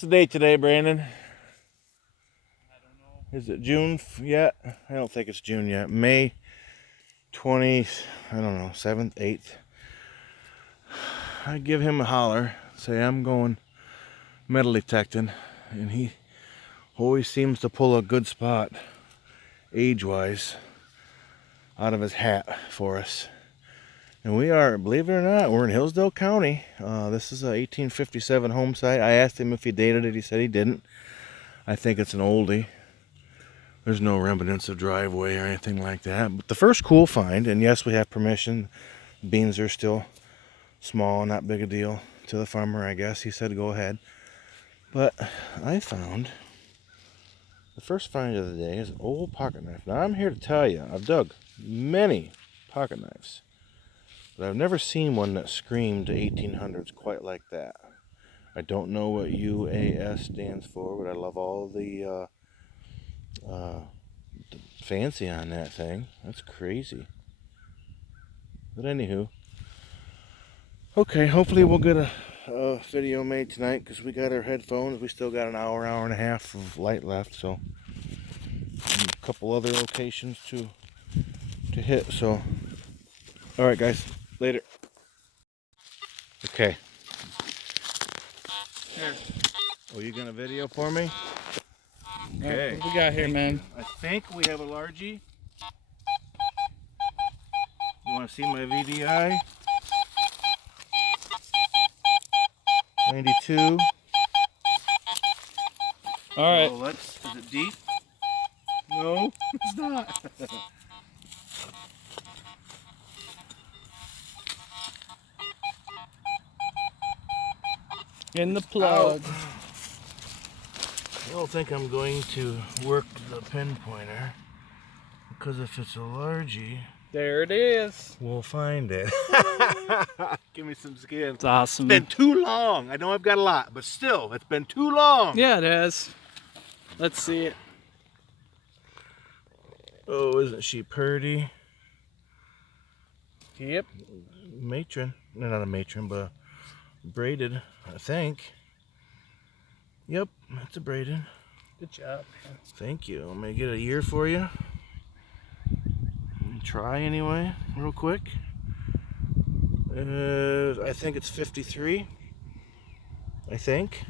What's the date today, Brandon? Is it June yet? I don't think it's June yet. May 20th, I don't know, 7th, 8th. I give him a holler, say I'm going metal detecting, and he always seems to pull a good spot, age-wise, out of his hat for us. And we are, believe it or not, we're in Hillsdale County. This is a 1857 Homesight. I asked him if he dated it. He said he didn't. I think it's an oldie. There's no remnants of driveway or anything like that. But the first cool find, and yes, we have permission. Beans are still small, not big a deal to the farmer, I guess. He said go ahead. But I found the first find of the day is an old pocket knife. Now I'm here to tell you, I've dug many pocket knives, but I've never seen one that screamed 1800s quite like that. I don't know what UAS stands for, but I love all the fancy on that thing. That's crazy. But anywho, okay, hopefully we'll get a video made tonight because we got our headphones. We still got an hour and a half of light left, so a couple other locations to hit. So, all right, guys, later. Okay. Here. Oh, you gonna video for me? Okay. What we got here, man? I think we have a largie. You want to see my VDI? 92. All right. So is it deep? No, it's not. In the plug. Ow. I don't think I'm going to work the pinpointer because if it's a largie, There it is. we'll find it. Give me some skin. It's awesome. It's been too long. I know I've got a lot, but still, it's been too long. Yeah, it has. Let's see it. Oh, isn't she pretty? Yep. Matron. No, not a matron, but braided, I think. Yep, that's a braided. Good job. Thank you. I'm going to get a year for you. Try anyway, real quick. I think it's 53. I think.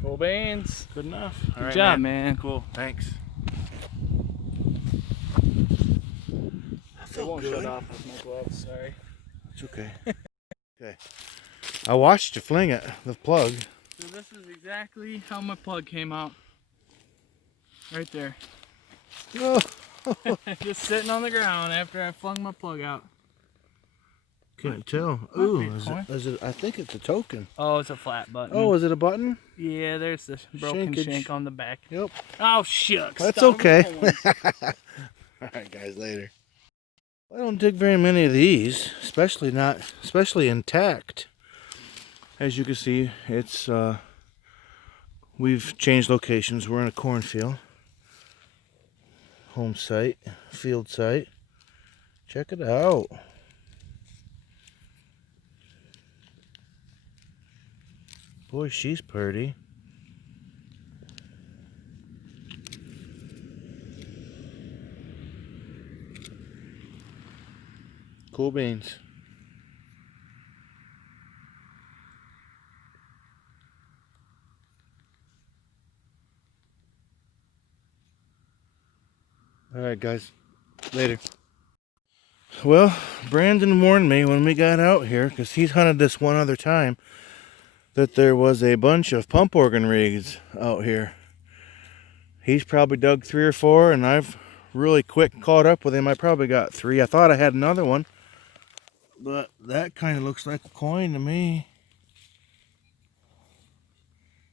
Cool beans. Good enough. Good job, man. Cool. Thanks. It won't shut off with my gloves. Sorry. It's okay. Okay. I watched you fling it, the plug. So this is exactly how my plug came out. Right there. Oh. Just sitting on the ground after I flung my plug out. Can't tell. Might Ooh, be a coin. is it? I think it's a token. Oh, it's a flat button. Oh, is it a button? Yeah, there's the broken Shankage. shank on the back. Yep. Oh, shucks. That's Stop okay. going. Alright guys, later. I don't dig very many of these, especially intact. As you can see, it's we've changed locations. We're in a cornfield. Home site, field site. Check it out. Boy, she's pretty. Cool beans. Alright guys, later. Well, Brandon warned me when we got out here, because he's hunted this one other time, that there was a bunch of pump organ rigs out here. He's probably dug 3 or 4, and I've really quick caught up with him. I probably got 3. I thought I had another one, but that kind of looks like a coin to me.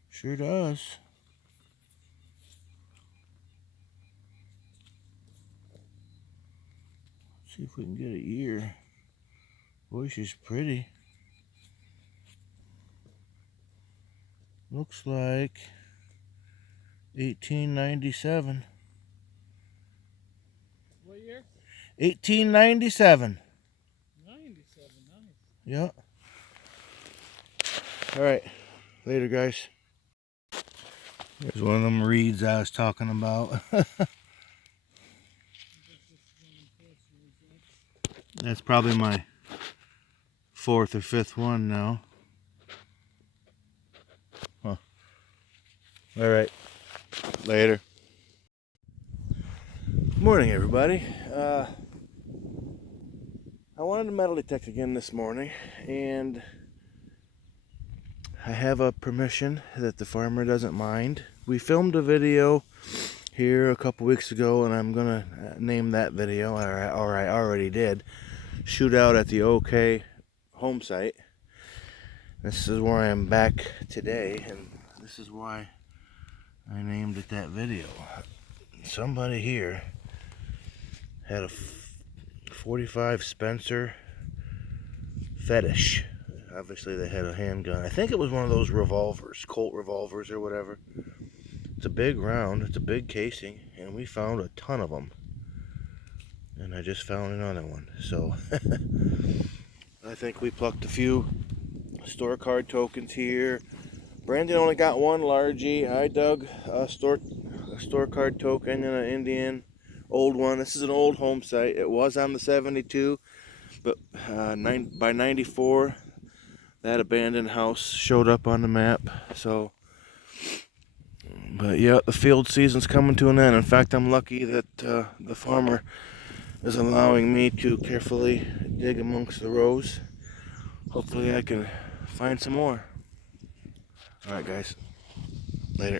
Sure does. See if we can get a year. Boy, she's pretty. Looks like 1897. What year? 1897. 97, nice. Yep. All right. Later, guys. Here's one of them reeds I was talking about. That's probably my 4th or 5th one now. Huh. All right. Later. Morning, everybody. I wanted to metal detect again this morning, and I have a permission that the farmer doesn't mind. We filmed a video here a couple weeks ago, and I'm gonna name that video, or I already did, Shootout at the OK Homesight. This is where I am back today, and this is why I named it that video. Somebody here had a 45 Spencer fetish. Obviously they had a handgun. I think it was one of those revolvers, Colt revolvers or whatever. It's a big round, it's a big casing, and we found a ton of them. And I just found another one. So I think we plucked a few store card tokens here. Brandon only got one largie. I dug a store card token and an Indian old one. This is an old home site. It was on the 72, but by 94 that abandoned house showed up on the map. So, but yeah, the field season's coming to an end. In fact, I'm lucky that the farmer is allowing me to carefully dig amongst the rows. Hopefully I can find some more. Alright guys, later.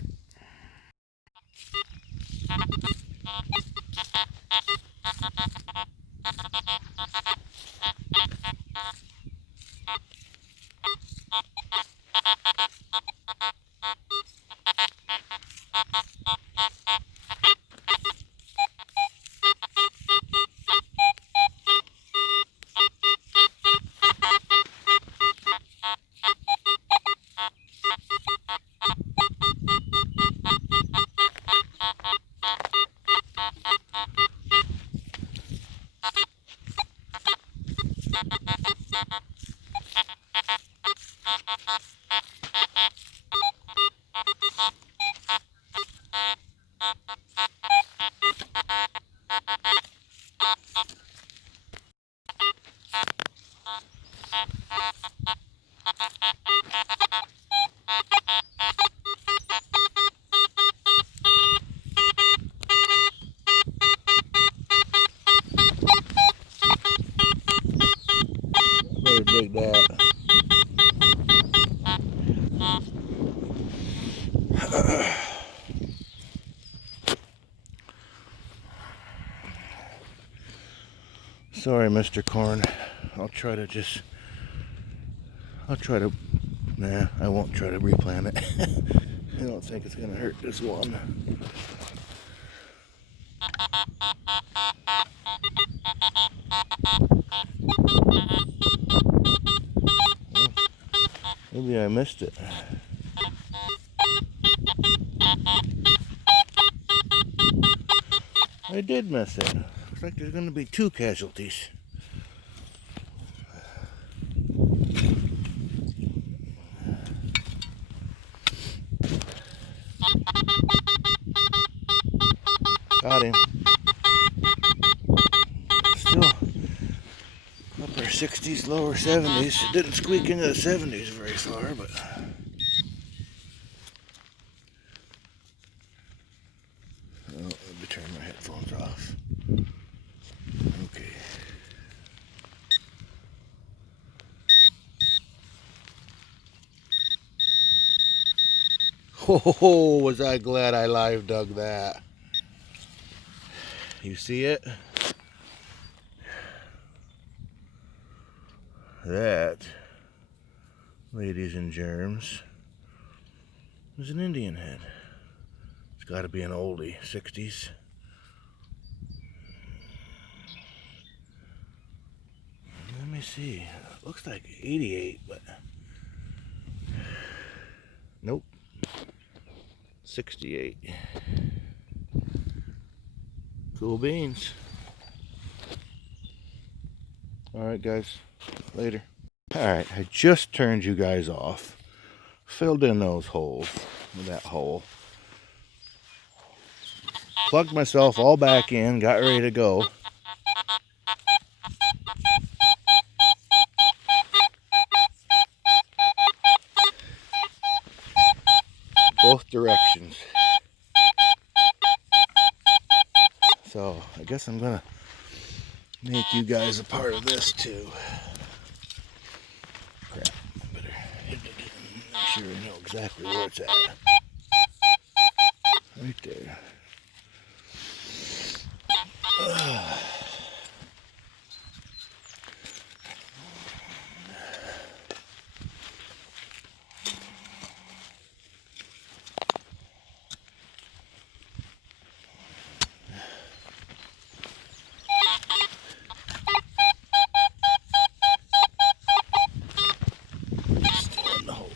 Better dig that. Sorry, Mr. Corn. I'll try to, nah, I won't try to replant it. I don't think it's gonna hurt this one. Maybe I missed it. I did miss it. Looks like there's gonna be 2 casualties. Got him. Still upper 60s, lower 70s. It didn't squeak into the 70s very far, but oh, let me turn my headphones off. Okay. Oh, was I glad I live dug that. You see it? That, ladies and germs, is an Indian head. It's got to be an oldie, 60s. Let me see. Looks like 88, but nope. 68. Cool beans. Alright guys, later. Alright, I just turned you guys off. Filled in those holes with that hole. plugged myself all back in, got ready to go. Both directions. So I guess I'm gonna make you guys a part of this too. Crap, I better make sure I know exactly where it's at. Right there. Still in the hole.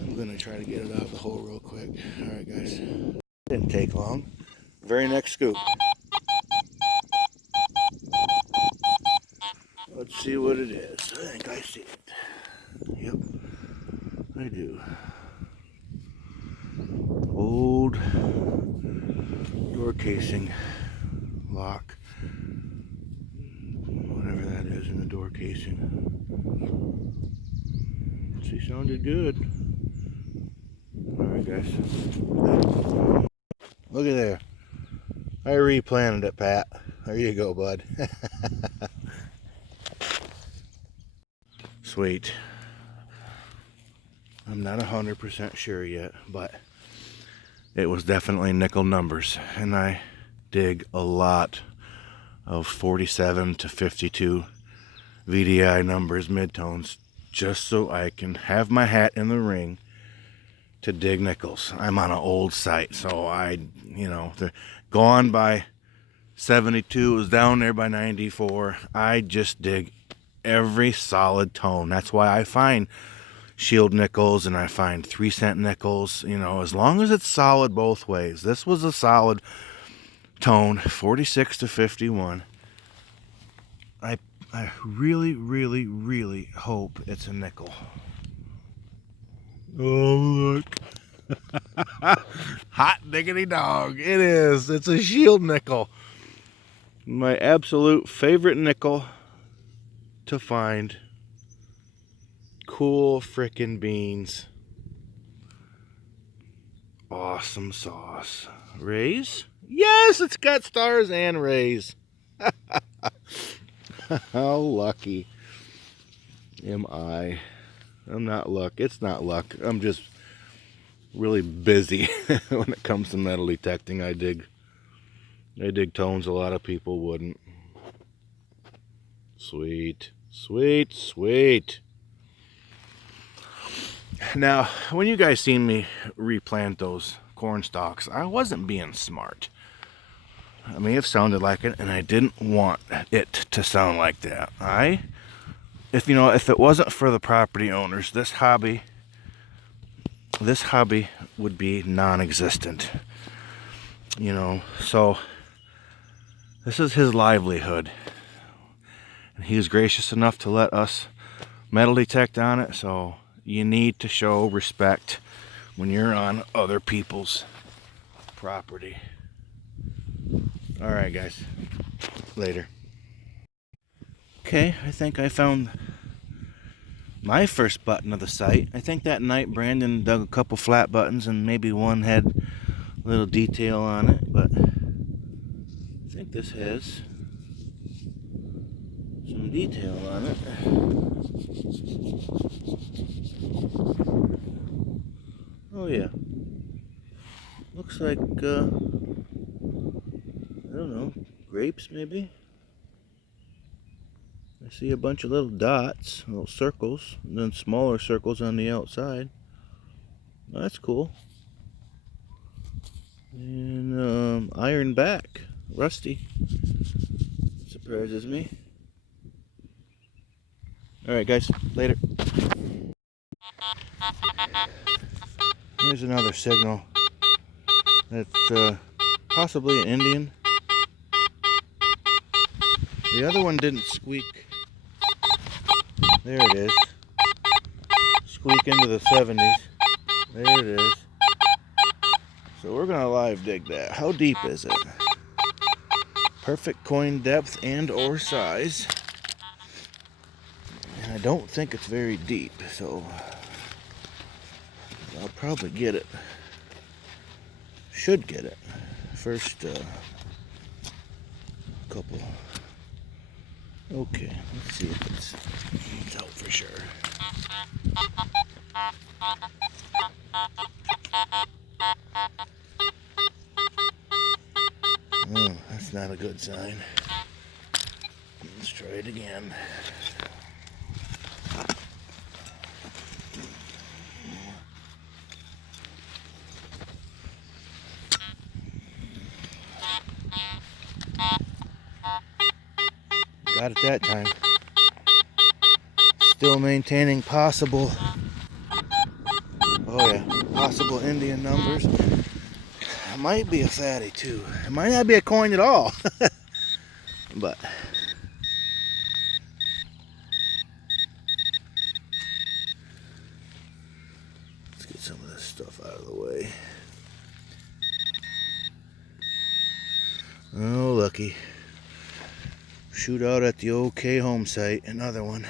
I'm gonna try to get it out of the hole real quick. Alright guys. Didn't take long. Very next scoop. Let's see what it is. I think I see it. Yep, I do. Old door casing lock. Whatever that is in the door casing. She sounded good. Alright guys. Look at there. I replanted it, Pat. There you go, bud. Sweet. I'm not 100% sure yet, but it was definitely nickel numbers. And I dig a lot of 47 to 52 VDI numbers, midtones, just so I can have my hat in the ring to dig nickels. I'm on an old site, so they're gone by 72. It was down there by 94. I just dig every solid tone. That's why I find shield nickels and I find 3-cent nickels, as long as it's solid both ways. This was a solid tone, 46 to 51. I really, really, really hope it's a nickel. Oh, look. Hot diggity dog. It is. It's a shield nickel. My absolute favorite nickel to find. Cool frickin' beans. Awesome sauce. Rays? Yes, it's got stars and rays. How lucky am I? I'm not luck. It's not luck. I'm just really busy when it comes to metal detecting. I dig tones a lot of people wouldn't. Sweet, sweet, sweet. Now, when you guys seen me replant those corn stalks, I wasn't being smart. I may have sounded like it, and I didn't want it to sound like that. If it wasn't for the property owners, this hobby would be non-existent. So this is his livelihood. And he was gracious enough to let us metal detect on it, so you need to show respect when you're on other people's property. Alright guys, later. Okay, I think I found my first button of the site. I think that night Brandon dug a couple flat buttons and maybe one had a little detail on it, but I think this has some detail on it. Oh yeah. Looks like, I don't know, grapes maybe? I see a bunch of little dots, little circles, and then smaller circles on the outside. Well, that's cool. And iron back, rusty. Surprises me. Alright guys, later. Here's another signal That's possibly an Indian. The other one didn't squeak. There it is. Squeak into the 70s. There it is. So we're gonna live dig that. How deep is it? Perfect coin depth and or size. And I don't think it's very deep, so I'll probably get it. Should get it. First couple. Okay, let's see if it's out for sure. Oh, that's not a good sign. Let's try it again. Got it that time. Still maintaining possible, oh yeah, possible Indian numbers. It might be a fatty too. It might not be a coin at all. But let's get some of this stuff out of the way. Oh, lucky. Shootout at the OK Homesight. Another one.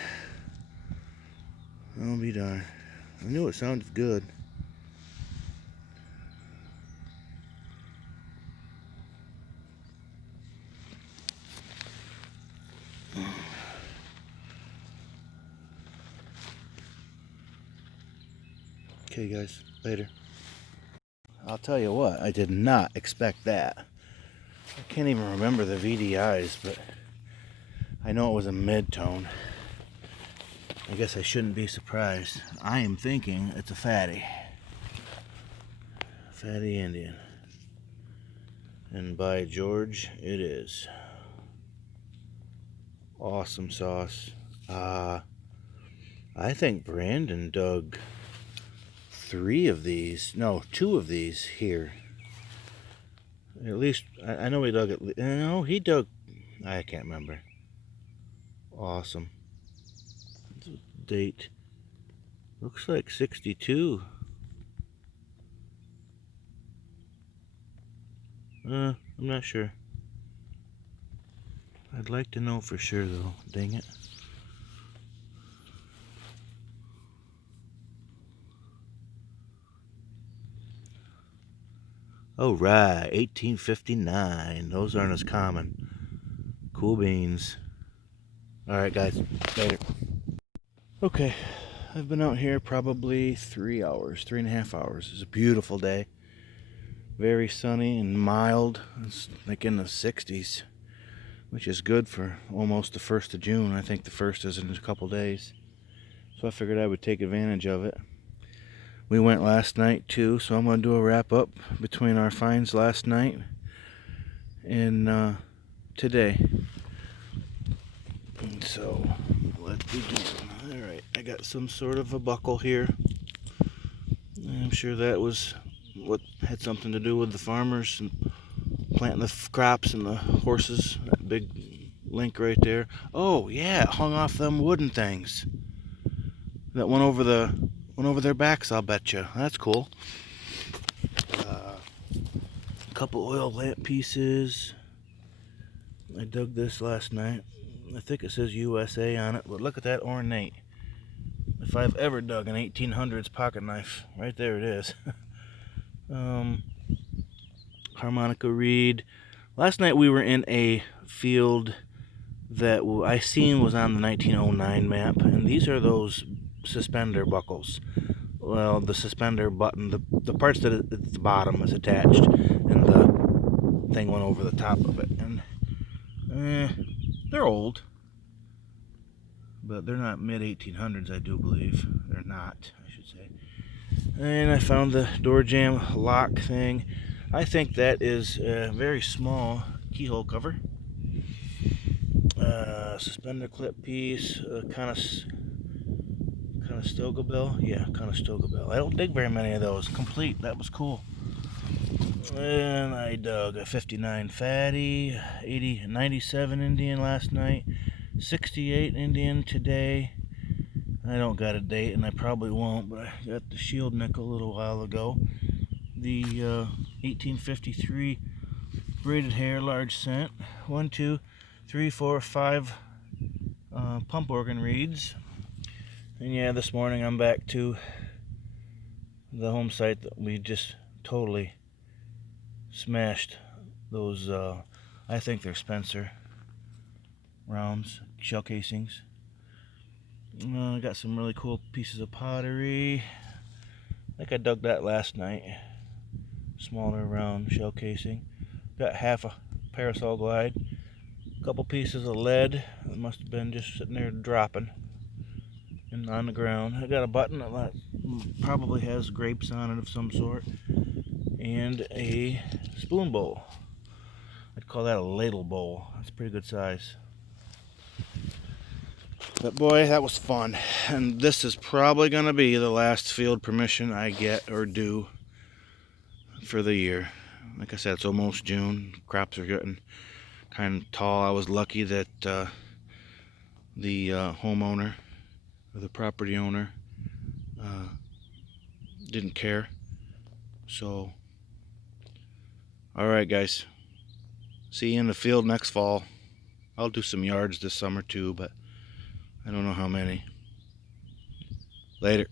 I'll be darned. I knew it sounded good. Okay guys, later. I'll tell you what, I did not expect that. I can't even remember the VDIs, but I know it was a mid-tone. I guess I shouldn't be surprised. I am thinking it's a fatty. Fatty Indian. And by George, it is. Awesome sauce. I think Brandon dug 2 of these here. At least, I know he dug it. No, he dug, I can't remember. Awesome. Date. Looks like 62. I'm not sure. I'd like to know for sure though. Dang it. Oh right, 1859. Those aren't as common. Cool beans. Alright guys, later. Okay, I've been out here probably 3 hours, 3.5 hours. It's a beautiful day. Very sunny and mild. It's like in the 60s, which is good for almost the 1st of June. I think the 1st is in a couple days. So I figured I would take advantage of it. We went last night too, so I'm going to do a wrap up between our finds last night and today. And so let's begin. Alright, I got some sort of a buckle here. I'm sure that was what had something to do with the farmers and planting the crops and the horses. That big link right there. Oh yeah, it hung off them wooden things that went over their backs, I'll bet you. That's cool. A couple oil lamp pieces. I dug this last night. I think it says USA on it, but look at that ornate. If I've ever dug an 1800s pocket knife, right there it is. Harmonica reed. Last night we were in a field that I seen was on the 1909 map, and these are those suspender buckles. Well, the suspender button, the parts that at the bottom is attached, and the thing went over the top of it. And they're old, but they're not mid-1800s, I do believe. They're not, I should say. And I found the door jamb lock thing. I think that is a very small keyhole cover. Suspender clip piece, Conestoga bell. Yeah, Conestoga bell. I don't dig very many of those. Complete. That was cool. And I dug a 59 fatty, 97 Indian last night, 68 Indian today. I don't got a date, and I probably won't, but I got the shield nickel a little while ago. The 1853 braided hair large cent. 1, 2, 3, 4, 5 pump organ reeds. And yeah, this morning I'm back to the Homesight that we just totally smashed. Those, I think they're Spencer rounds, shell casings. I got some really cool pieces of pottery. I think I dug that last night. Smaller round shell casing. Got half a parasol glide. A couple pieces of lead that must have been just sitting there dropping and on the ground. I got a button that probably has grapes on it of some sort. And a spoon bowl. I'd call that a ladle bowl. That's a pretty good size. But boy, that was fun. And this is probably going to be the last field permission I get or do for the year. Like I said, it's almost June. Crops are getting kind of tall. I was lucky that the homeowner, or the property owner, didn't care. So, alright guys. See you in the field next fall. I'll do some yards this summer too, but I don't know how many. Later.